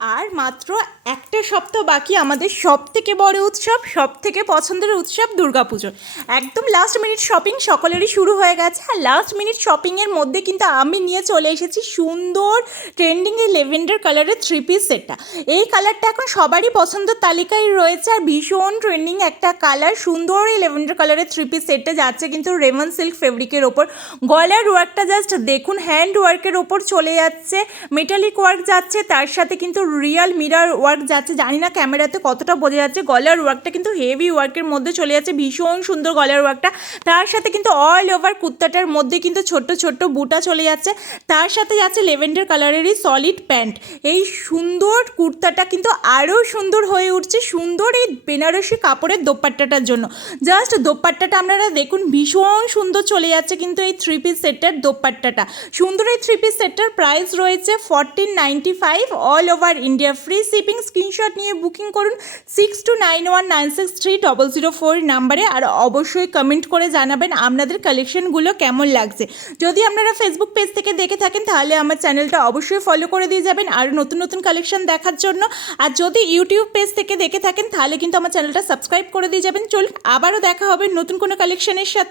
আর মাত্র একটা সপ্তাহ বাকি আমাদের সবথেকে বড় উৎসব, সবথেকে পছন্দের উৎসব দুর্গাপুজো। একদম লাস্ট মিনিট শপিং সকলেরই শুরু হয়ে গেছে। আর লাস্ট মিনিট শপিংয়ের মধ্যে কিন্তু আমি নিয়ে চলে এসেছি সুন্দর ট্রেন্ডিং এই লেভেন্ডার কালারের থ্রি পিস সেটটা। এই কালারটা এখন সবারই পছন্দের তালিকায় রয়েছে আর ভীষণ ট্রেন্ডিং একটা কালার। সুন্দর এই লেভেন্ডার কালারের থ্রি পিস সেটটা যাচ্ছে কিন্তু রেমন সিল্ক ফেব্রিকের ওপর। গলার ওয়ার্কটা জাস্ট দেখুন, হ্যান্ড ওয়ার্কের ওপর চলে যাচ্ছে, মেটালিক ওয়ার্ক যাচ্ছে, তার সাথে কিন্তু রিয়াল মিরার ওয়ার্ক যাচ্ছে। জানি না ক্যামেরাতে কতটা বোঝা যাচ্ছে। গলার ওয়ার্কটা কিন্তু হেভি ওয়ার্কের মধ্যে চলে যাচ্ছে, ভীষণ সুন্দর গলার ওয়ার্কটা। তার সাথে কিন্তু অল ওভার কুর্তাটার মধ্যে কিন্তু ছোট্ট ছোট্ট বুটা চলে যাচ্ছে। তার সাথে যাচ্ছে লেভেন্ডার কালারেরই সলিড প্যান্ট। এই সুন্দর কুর্তাটা কিন্তু আরও সুন্দর হয়ে উঠছে সুন্দর এই বেনারসি কাপড়ের দোপাট্টাটার জন্য। জাস্ট দোপাট্টাটা আপনারা দেখুন, ভীষণ সুন্দর চলে যাচ্ছে কিন্তু এই থ্রি পিস সেটটার দোপাট্টাটা। সুন্দর এই থ্রি পিস সেটটার প্রাইস রয়েছে 1495 all over India, free shipping. Screenshot নিয়ে বুকিং করুন 6291963004 নাম্বারে। আর অবশ্যই কমেন্ট করে জানাবেন আপনাদের কালেকশনগুলো কেমন লাগছে। যদি আপনারা ফেসবুক পেজ থেকে দেখে থাকেন তাহলে আমার চ্যানেলটা অবশ্যই ফলো করে দিয়ে যাবেন আর নতুন নতুন কালেকশন দেখার জন্য। আর যদি ইউটিউব পেজ থেকে দেখে থাকেন তাহলে কিন্তু আমার চ্যানেলটা সাবস্ক্রাইব করে দিয়ে যাবেন। চলুন আবারও দেখা হবে নতুন কোনো কালেকশনের সাথে।